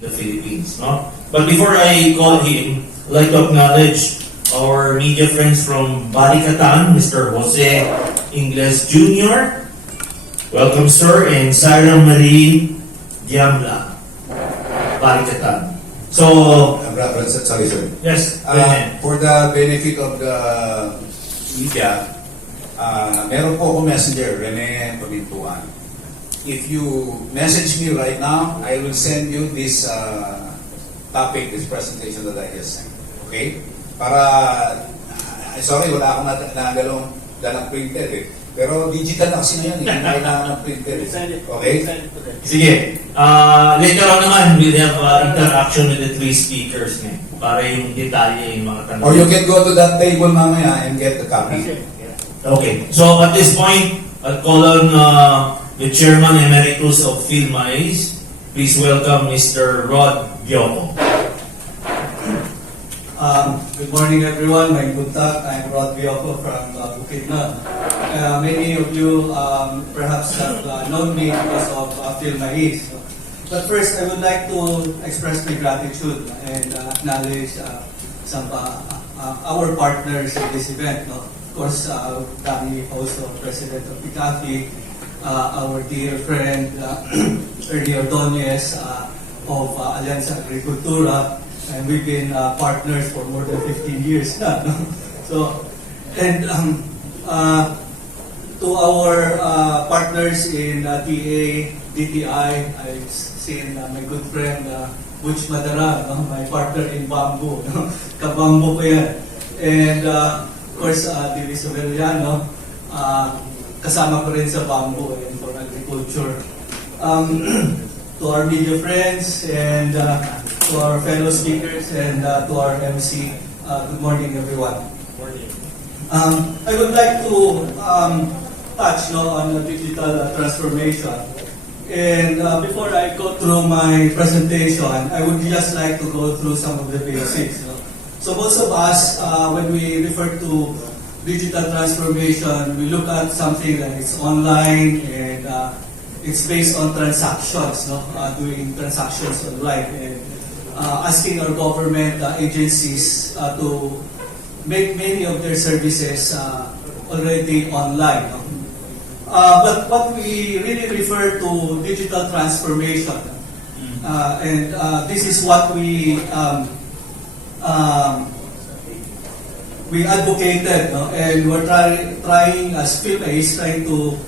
the Philippines. No? But before I call him, I'd like to acknowledge our media friends from Balikatan, Mr. Jose Ingles Jr. Welcome, sir, and Sarah Marie Diamla, Balikatan. So, sorry, sir. yes, for the benefit of the media, meron po ako messenger, Rene Pamintuan. If you message me right now, I will send you this topic, this presentation that I just sent. Okay? Para, sorry, wala akong nagalong dalang printed eh. Pero digital na kasi na yan eh. Hindi kailangan ng printed eh. Okay? Sige. Later on naman, we'll have interaction with the three speakers ngayon para yung detalye yung mga tanong. Or you can go to that table mamaya and get the copy. Okay. So at this point, I'll call on the Chairman Emeritus of PhilMais. Please welcome Mr. Rod Bioco. Good morning, everyone. My good talk. I'm Rod Bioco from Bukidnon. Many of you perhaps have known me because of PhilMais. But first, I would like to express my gratitude and acknowledge some our partners in this event. No? Of course, Danny, also President of PICAFI, our dear friend Ernie Ordonez of Alianza Agricultura, and we've been partners for more than 15 years now. No? So, and to our partners in TA, DTI, I've seen my good friend Butch Madara, no? My partner in Bamboo, no? Kabambo ko yan. And of course, Divi Severiano, kasama ko rin sa Bamboo and for agriculture. To our media friends and to our fellow speakers and to our MC, good morning everyone. Morning. I would like to touch on the digital transformation. And before I go through my presentation, I would just like to go through some of the basics. No? So most of us, when we refer to digital transformation, we look at something that is online and it's based on transactions, no? Doing transactions online and asking our government agencies to make many of their services already online. No? But what we really refer to digital transformation, and this is what we advocated, no? And we're trying as PhilMais, trying to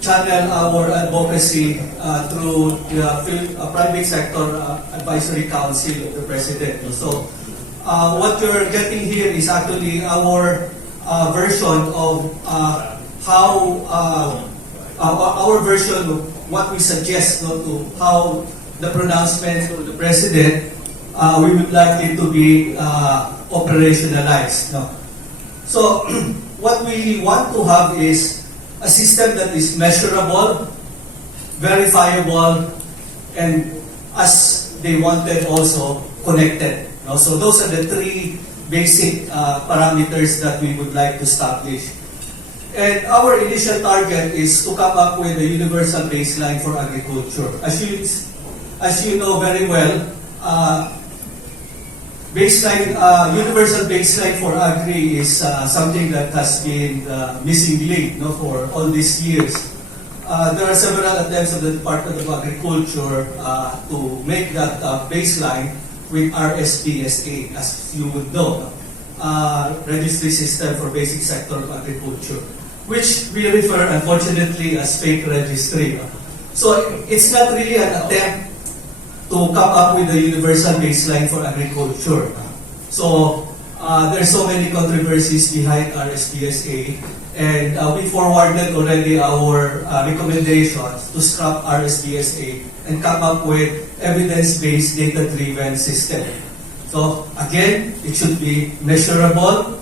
channel our advocacy through the private sector advisory council of the president. No? So what you're getting here is actually our version of how our version of what we suggest, no, to how the pronouncements of the president we would like it to be operationalized. No? So what we want to have is a system that is measurable, verifiable, and as they wanted also connected. No? So those are the three basic parameters that we would like to establish. And our initial target is to come up with a universal baseline for agriculture. As you know very well, universal baseline for agri is something that has been the missing link, no, for all these years. There are several attempts of the Department of Agriculture to make that baseline with RSBSA, as you would know, Registry System for Basic Sector of Agriculture, which we refer, unfortunately, as fake registry. So it's not really an attempt to come up with a universal baseline for agriculture. So there's so many controversies behind RSBSA, and we forwarded already our recommendations to scrap RSBSA and come up with evidence-based, data-driven system. So again, it should be measurable,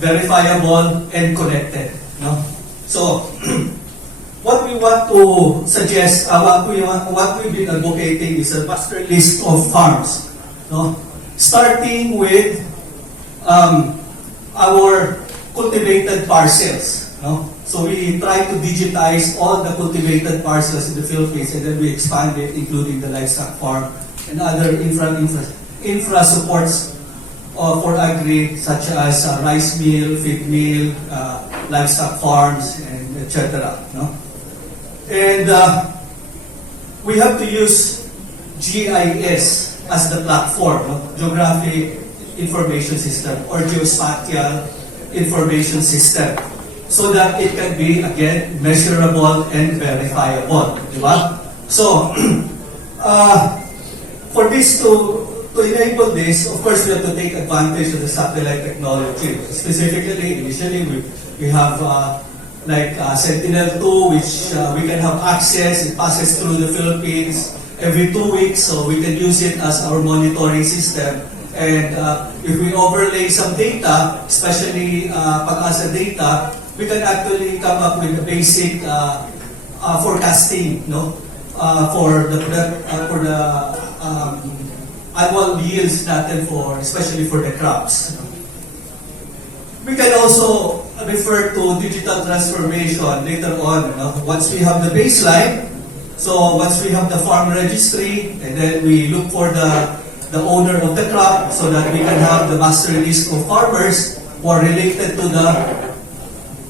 verifiable, and connected. No? So what we want to suggest, what we've been advocating is a master list of farms. No? Starting with our cultivated parcels. No? So we try to digitize all the cultivated parcels in the Philippines, and then we expand it, including the livestock farm and other infra supports for agri, such as rice mill, feed mill, livestock farms, and etc. No? And we have to use GIS as the platform, no? Geographic Information System or Geospatial Information System, so that it can be, again, measurable and verifiable. Diba? So, for this to enable this, of course, we have to take advantage of the satellite technology. Specifically, initially, we have Sentinel-2, which we can have access. It passes through the Philippines every 2 weeks, so we can use it as our monitoring system. And if we overlay some data, especially pag-asa data, we can actually come up with a basic forecasting, no, for the annual yields natin, especially for the crops. We can also refer to digital transformation later on. No? Once we have the baseline, so once we have the farm registry, and then we look for the owner of the crop, so that we can have the master list of farmers who are related to the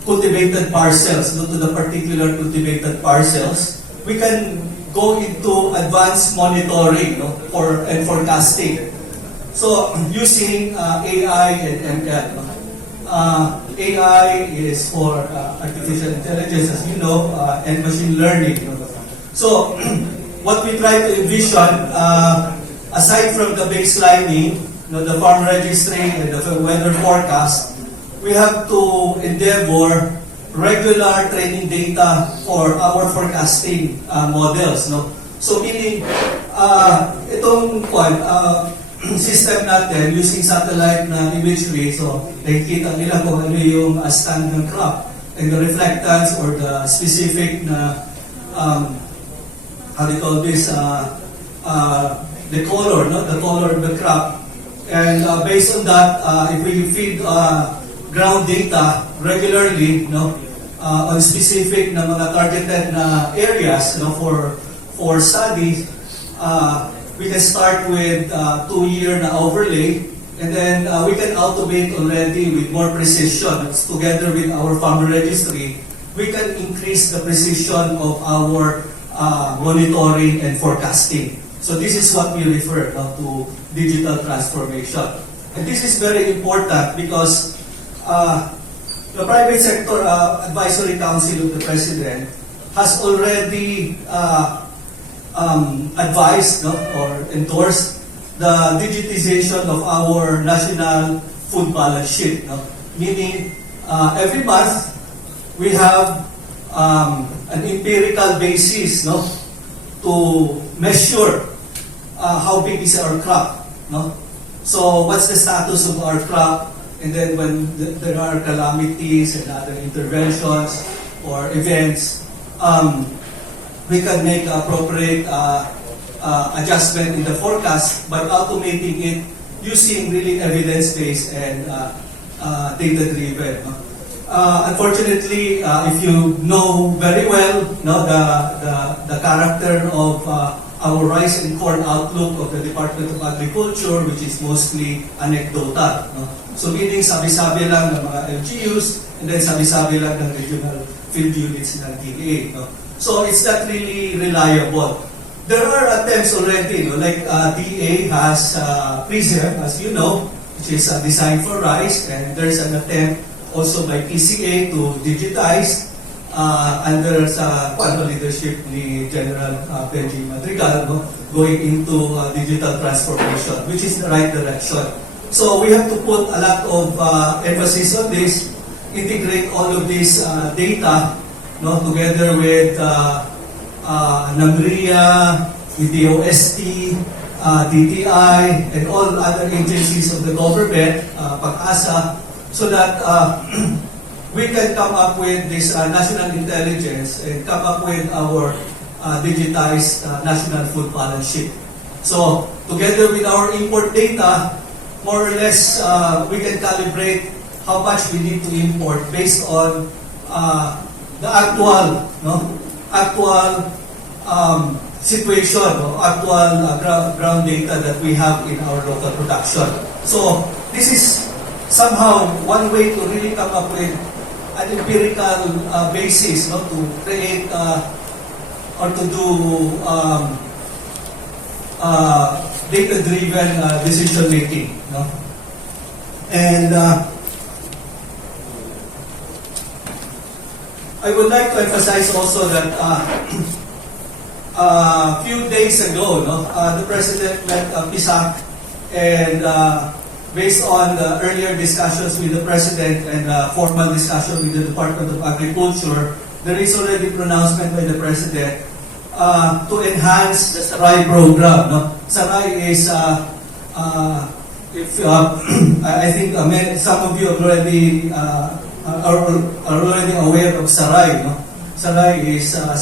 cultivated parcels, not to the particular cultivated parcels. We can go into advanced monitoring, no, and forecasting. So using AI and ML. AI is for artificial intelligence, as you know, and machine learning. So what we try to envision, aside from the baselining, the farm registry and the weather forecast, we have to endeavor regular training data for our forecasting models. No? So meaning, itong system natin using satellite na imagery, so nakikita nila kung ano yung stand ng crop and the reflectance or the specific na how do you call this, the color, no, the color of the crop. And based on that, if we feed ground data regularly, no, on specific na mga targeted na areas, no, for studies, we can start with 2-year na overlay, and then we can automate already with more precision. Together with our farm registry, we can increase the precision of our monitoring and forecasting. So this is what we refer to digital transformation. And this is very important because the private sector advisory council of the president has already advised, no, or endorsed the digitization of our national food balance sheet. No? Meaning, every month we have an empirical basis, no, to measure how big is our crop. No? So what's the status of our crop? And then when there are calamities and other interventions or events, we can make appropriate adjustment in the forecast by automating it using really evidence-based and data-driven. Unfortunately, if you know very well, no, the character of our rice and corn outlook of the Department of Agriculture, which is mostly anecdotal. No? So meaning sabi-sabi lang ng mga LGUs and then sabi-sabi lang ng regional field units ng DA. No? So it's not really reliable. There are attempts already, no? Like DA has PRISM, as you know, which is designed for rice, and there's an attempt also by PCA to digitize under sa leadership ni General Benji Madrigal, no? Going into digital transformation, which is the right direction. So we have to put a lot of emphasis on this, integrate all of this data, no, together with NAMRIA, with DOST, DTI, and all other agencies of the government, pag-asa, so that we can come up with this national intelligence and come up with our digitized national food balance sheet. So, together with our import data, more or less, we can calibrate how much we need to import based on the actual, actual situation, actual ground data that we have in our local production. So this is somehow one way to really come up with an empirical basis, to create or to do data-driven decision making. And I would like to emphasize also that a few days ago, the President met PISAC, and based on the earlier discussions with the President and formal discussion with the Department of Agriculture, there is already pronouncement by the President to enhance the SARAI program. SARAI is, I think some of you already are already aware of SARAI. SARAI is a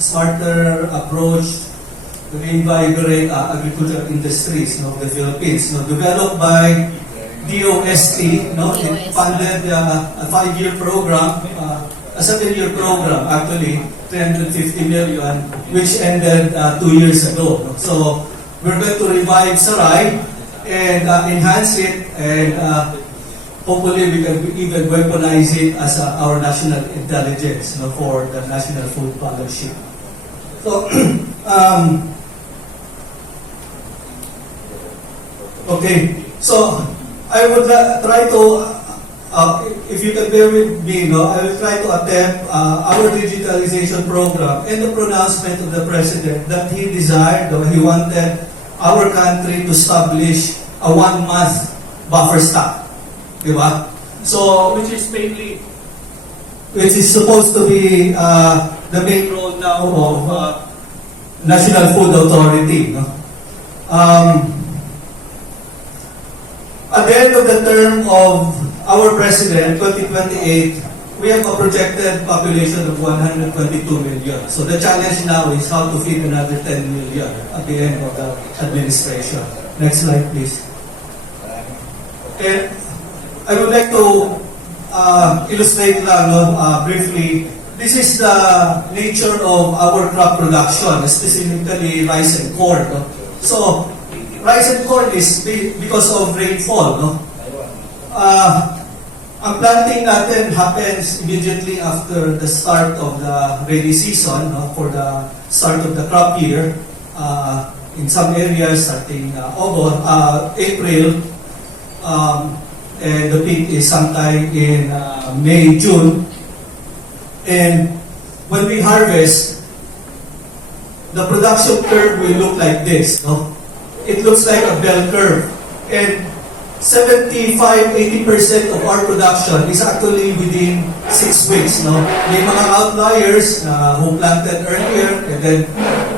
smarter approach to reinvigorate agricultural industries of the Philippines. Developed by DOST, it funded a 5-year program, a 7-year program actually, 350 million, which ended 2 years ago. So we're going to revive SARAI and enhance it, and hopefully we can even weaponize it as our national intelligence for the national food policy. So, okay, so I would try to, if you can bear with me, I will try to attempt our digitalization program and the pronouncement of the President that he desired, or he wanted our country to establish a 1-month buffer stock. Diba? So, which is supposed to be the main role now of National Food Authority. At the end of the term of our President, 2028, we have a projected population of 122 million. So the challenge now is how to feed another 10 million at the end of the administration. Next slide, please. And I would like to illustrate lang briefly. This is the nature of our crop production, specifically rice and corn. So, rice and corn is because of rainfall. Ang planting natin happens immediately after the start of the rainy season, for the start of the crop year. In some areas, starting April, and the peak is sometime in May, June. And when we harvest, the production curve will look like this. It looks like a bell curve. And 75-80% of our production is actually within 6 weeks. May mga outliers who planted earlier, and then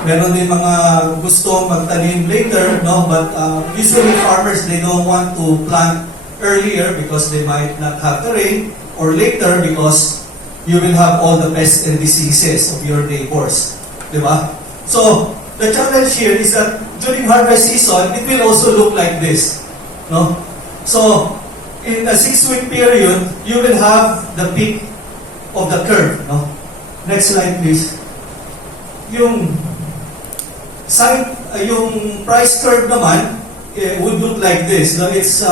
meron din mga gustong magtanim later. But usually farmers, they don't want to plant earlier because they might not have the rain, or later because you will have all the pests and diseases of your neighbors. Diba? So, the challenge here is that during harvest season, it will also look like this. So, in a 6-week period, you will have the peak of the curve. Next slide, please. Yung price curve naman, would look like this. It's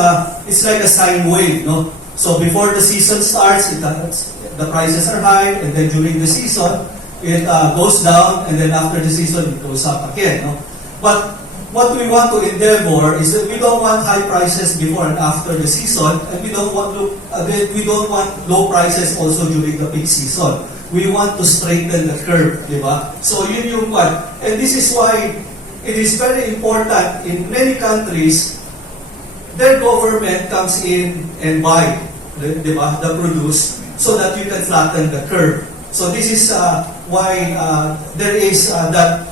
like a sine wave. So before the season starts, the prices are high, and then during the season, it goes down, and then after the season, it goes up again. But what we want to endeavor is that we don't want high prices before and after the season, and we don't want low prices also during the peak season. We want to straighten the curve, diba? So yun yung one. And this is why it is very important in many countries, their government comes in and buy the produce so that you can flatten the curve. So this is why there is that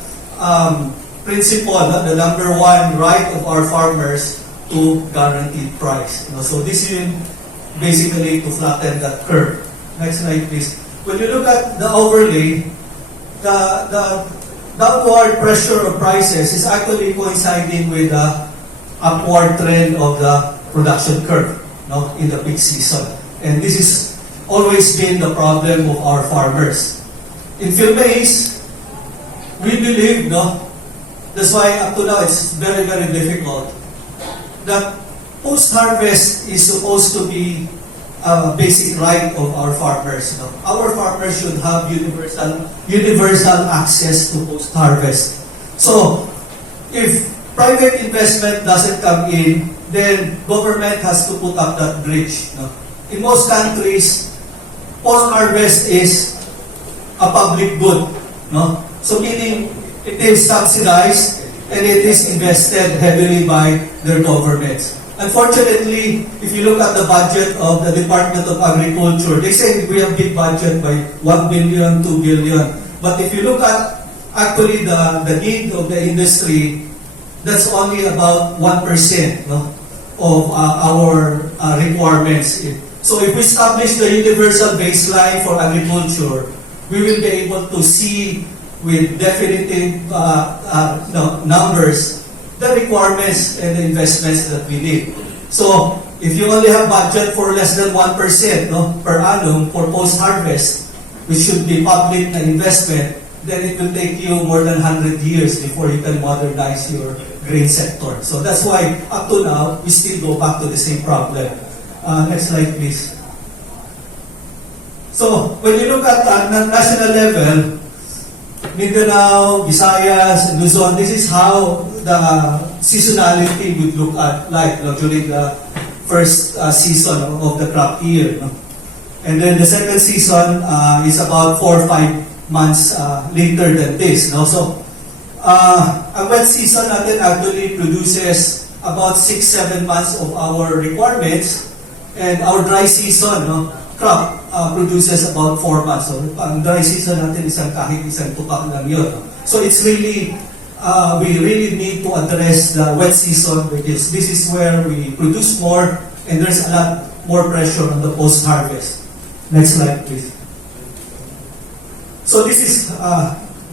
principle, the number one right of our farmers to guaranteed price. So this is basically to flatten that curve. Next slide, please. When you look at the overlay, the downward pressure of prices is actually coinciding with the upward trend of the production curve in the peak season. And this is always been the problem of our farmers. In field maize, we believe, that's why up to now it's very, very difficult, that post-harvest is supposed to be a basic right of our farmers. Our farmers should have universal access to post-harvest. So, if private investment doesn't come in, then government has to put up that bridge. In most countries, post-harvest is a public good. So meaning it is subsidized and it is invested heavily by their governments. Unfortunately, if you look at the budget of the Department of Agriculture, they say we have big budget by 1 billion, 2 billion. But if you look at actually the need of the industry, that's only about 1% of our requirements. So if we establish the universal baseline for agriculture, we will be able to see with definitive numbers the requirements and the investments that we need. So if you only have budget for less than 1% per annum for post-harvest, which should be public investment, then it will take you more than 100 years before you can modernize your grain sector. So that's why up to now, we still go back to the same problem. Next slide, please. So when you look at national level, Mindanao, Visayas, and Luzon, this is how the seasonality would look like during the first season of the crop year. And then the second season is about 4 or 5 months later than this. So a wet season natin actually produces about 6-7 months of our requirements, and our dry season crop produces about 4 months. So ang dry season natin kahit isang tupak lang yun. So it's really we really need to address the wet season, because this is where we produce more and there's a lot more pressure on the post-harvest. Next slide, please. So this is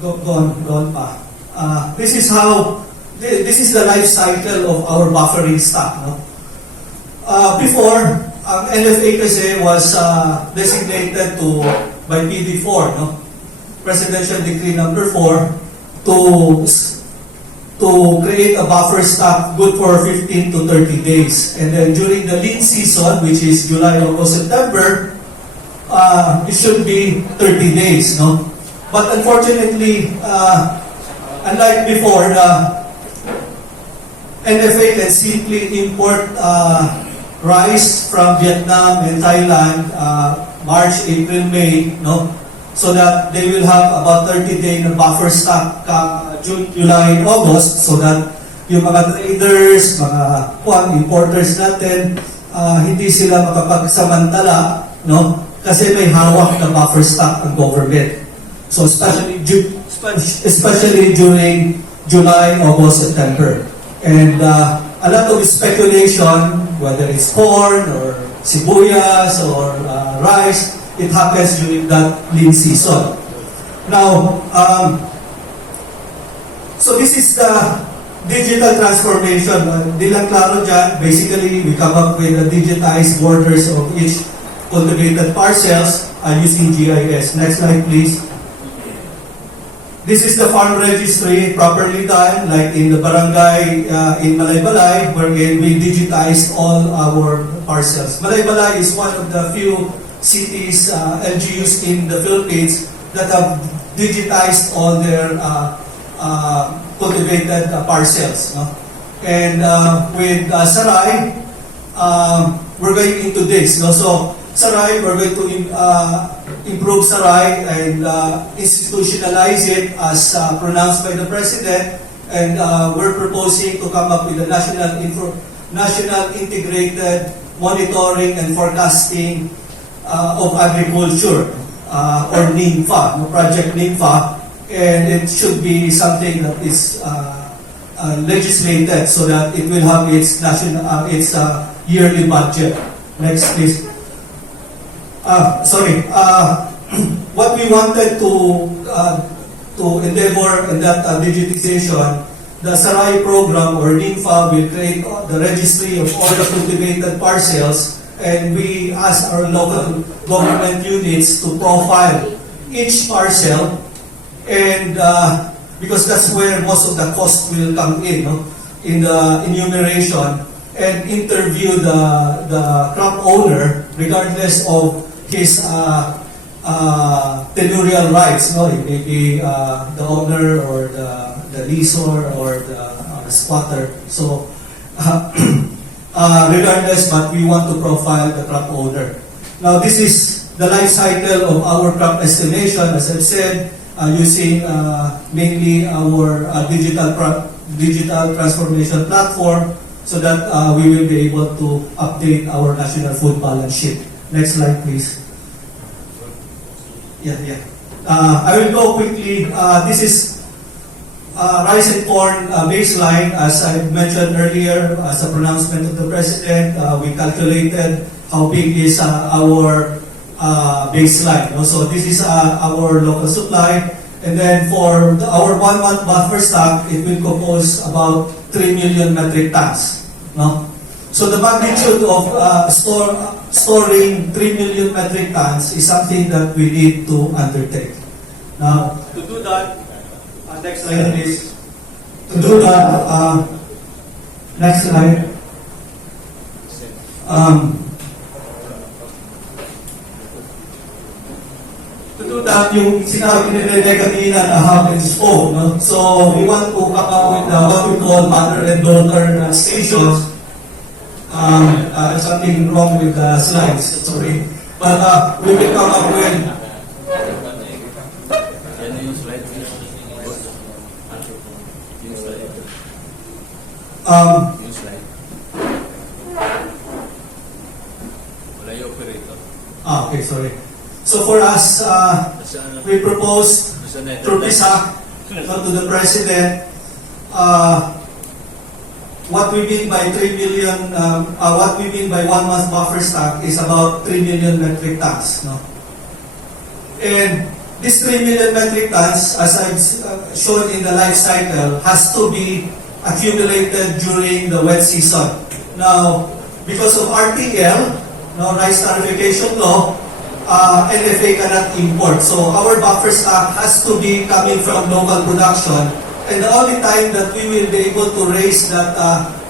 go on pa. This is how this is the life cycle of our buffering stock. Before, ang LFA kasi was designated by PD4, Presidential Decree number 4, to create a buffer stock good for 15 to 30 days. And then during the lean season, which is July, August, September, it should be 30 days, But unfortunately, unlike before, the NFA can simply import rice from Vietnam and Thailand March, April, May, so that they will have about 30-day na buffer stock June, July, August, so that yung mga traders, mga importers natin, hindi sila makapagsamantala, kasi may hawak na buffer stock ang government. So especially during July, August, September. And a lot of speculation, whether it's corn or sibuyas or rice, it happens during that lean season. Now, so this is the digital transformation. Di lang klaro dyan, basically we come up with the digitized borders of each cultivated parcels using GIS. Next slide, please. This is the farm registry properly done, like in the barangay in Malaybalay, wherein we digitized all our parcels. Malaybalay is one of the few cities, LGUs in the Philippines that have digitized all their cultivated parcels. And with Saray, we're going into this. So Saray, we're going to improve Saray and institutionalize it as pronounced by the President, and we're proposing to come up with a national integrated monitoring and forecasting of agriculture, or NINFA, Project NINFA, and it should be something that is legislated so that it will have its yearly budget. Next, please. What we wanted to endeavor in that digitization, the Saray program or NINFA will create the registry of all the cultivated parcels, and we ask our local government units to profile each parcel, and because that's where most of the cost will come in, no? In the enumeration, and interview the crop owner regardless of his tenurial rights, no? It may be the owner or the leaseor or the squatter. So regardless, but we want to profile the crop owner. Now this is the life cycle of our crop estimation, as I've said, using mainly our digital transformation platform, so that we will be able to update our national food balance sheet. Next slide, please. Yeah. I will go quickly. This is rice and corn baseline. As I mentioned earlier, as a pronouncement of the President, we calculated how big is our baseline. So this is our local supply. And then for our 1 month buffer stock, it will compose about 3 million metric tons. No? So the magnitude of storing 3 million metric tons is something that we need to undertake. Now, to do that, next slide please. To do that, next slide. To do that, yung sinabi ni Rene kanina na hub and spoke, no? So we want to come up with what we call mother and daughter stations. Something wrong with the slides, sorry. But we will come up with okay, sorry. So for us, we propose through PISA to the President what we mean by 3 million, what we mean by 1 month buffer stock is about 3 million metric tons. No? And this 3 million metric tons, as I've shown in the life cycle, has to be accumulated during the wet season. Now, because of RTL, no, rice tariffication law, NFA cannot import. So our buffer stock has to be coming from local production. And the only time that we will be able to raise that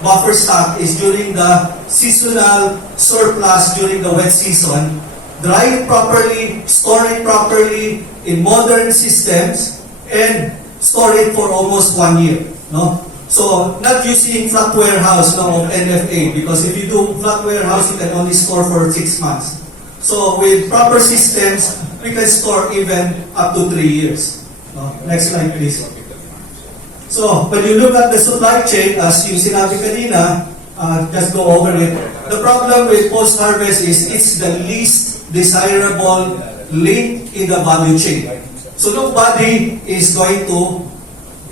buffer stock is during the seasonal surplus during the wet season. Dry it properly, store it properly in modern systems, and store it for almost 1 year. No? So not using flat warehouse, no, of NFA, because if you do flat warehouse, you can only store for 6 months. So with proper systems, we can store even up to 3 years. No? Next slide, please. So when you look at the supply chain, as you sinabi kanina, just go over it. The problem with post-harvest is it's the least desirable link in the value chain. So nobody is going to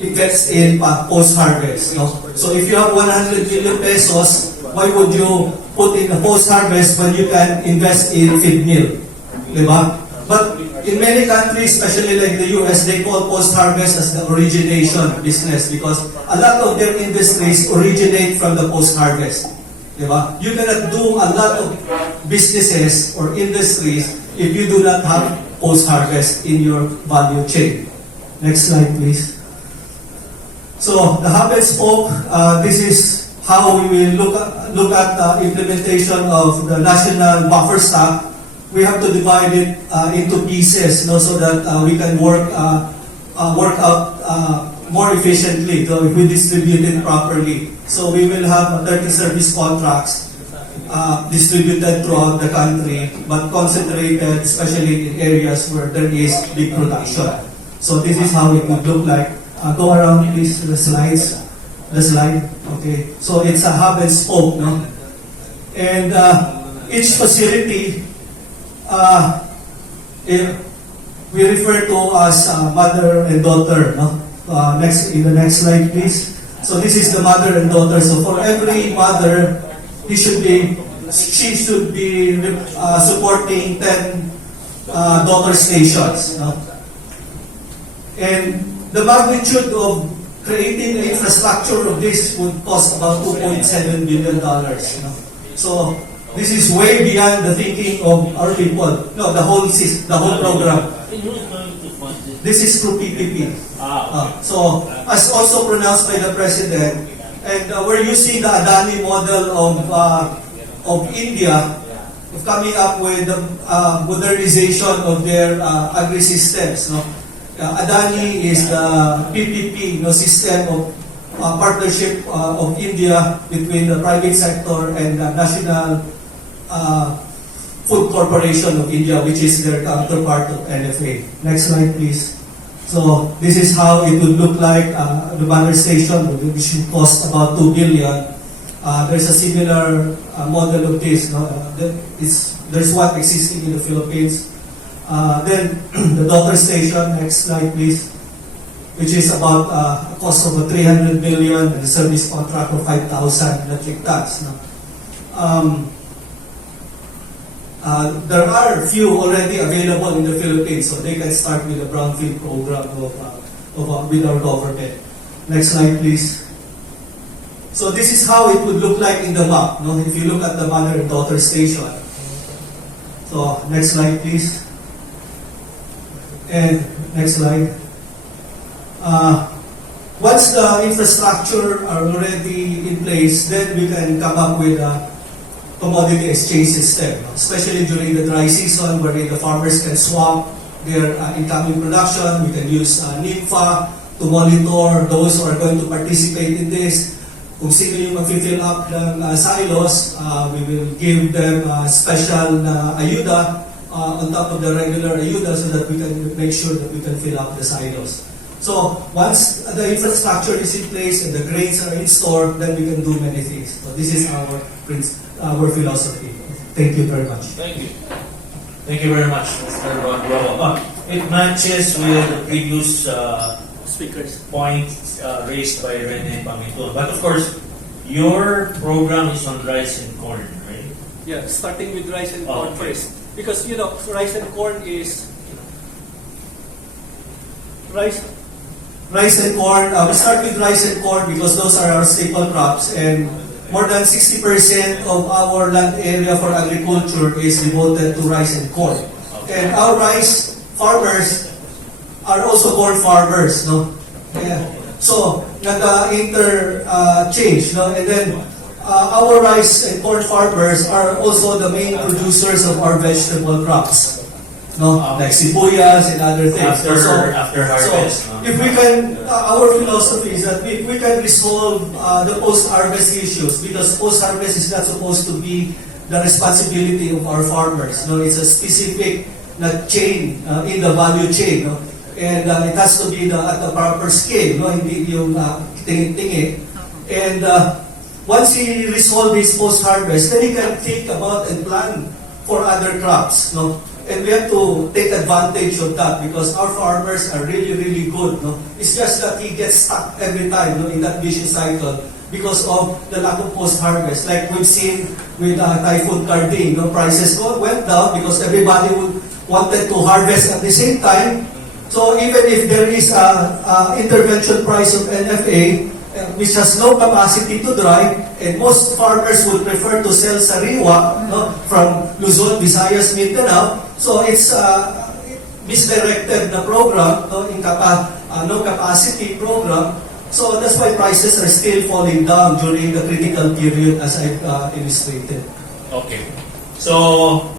invest in post-harvest. No? So if you have 100 million pesos, why would you put in a post-harvest when you can invest in feed mill? Diba? But in many countries, especially like the US, they call post-harvest as the origination business because a lot of their industries originate from the post-harvest. Diba? You cannot do a lot of businesses or industries if you do not have post-harvest in your value chain. Next slide, please. So the hub and spoke, this is how we will look at the implementation of the national buffer stock. We have to divide it into pieces, no, so that we can work out more efficiently. So if we distribute it properly, so we will have 30 service contracts distributed throughout the country, but concentrated, especially in areas where there is big production. So this is how it would look like. Go around, please, the slides. The slide. Okay. So it's a hub and spoke, no, and each facility. We refer to as mother and daughter. No? In the next slide, please. So this is the mother and daughter. So for every mother, she should be supporting 10 daughter stations. No? And the magnitude of creating the infrastructure of this would cost about $2.7 billion. No? So This is way beyond the thinking of our people. No, the whole program. This is through PPP. So, as also pronounced by the President, and we're using the Adani model of India, of coming up with the modernization of their agri-systems. No? Adani is the PPP system of partnership of India between the private sector and the National Food Corporation of India, which is their counterpart of NFA. Next slide, please. So this is how it would look like. The banner station, which should cost about 2 billion. There's a similar model of this. No? There's one existing in the Philippines. Then the daughter station, next slide please, which is about a cost of 300 billion and a service contract of 5,000 metric tons. No? There are few already available in the Philippines, so they can start with the brownfield program with our government. Next slide, please. So this is how it would look like in the map. No? If you look at the mother and daughter station. So next slide, please. And next slide. Once the infrastructure are already in place, then we can come up with a commodity exchange system, especially during the dry season where the farmers can swap their incoming production. We can use NIMFA to monitor those who are going to participate in this. Kung sino yung mag-fill up ng silos, we will give them special ayuda on top of the regular ayuda so that we can make sure that we can fill up the silos. So once the infrastructure is in place and the grains are in store, then we can do many things. So this is our philosophy. Thank you very much. Thank you. Thank you very much, Mr. Rodro. It matches with the previous speakers points raised by Rene Pamiton. But of course, your program is on rice and corn, right? Yeah, starting with rice and corn first. Because, rice and corn is... Rice and corn, we start with rice and corn because those are our staple crops, and more than 60% of our land area for agriculture is devoted to rice and corn. And our rice farmers are also corn farmers, no? Yeah. So, nag-interchange, no? And then, our rice and corn farmers are also the main producers of our vegetable crops, no? Like sibuyas and other things. After harvest. So, if we can, our philosophy is that we can resolve the post-harvest issues, because post-harvest is not supposed to be the responsibility of our farmers. No, it's a specific chain in the value chain, no? And it has to be at the proper scale, no? Hindi yung tingi. And once he resolve his post-harvest, then he can think about and plan for other crops, no? And we have to take advantage of that because our farmers are really, really good, no? It's just that he gets stuck every time, no, in that vicious cycle because of the lack of post-harvest. Like we've seen with Typhoon Carding, no, prices went down because everybody wanted to harvest at the same time. So even if there is a intervention price of NFA, which has no capacity to dry, and most farmers would prefer to sell sariwa, no, from Luzon, Visayas, Mindanao. So it's misdirected the program, no, no capacity program. So that's why prices are still falling down during the critical period as I've illustrated. Okay. So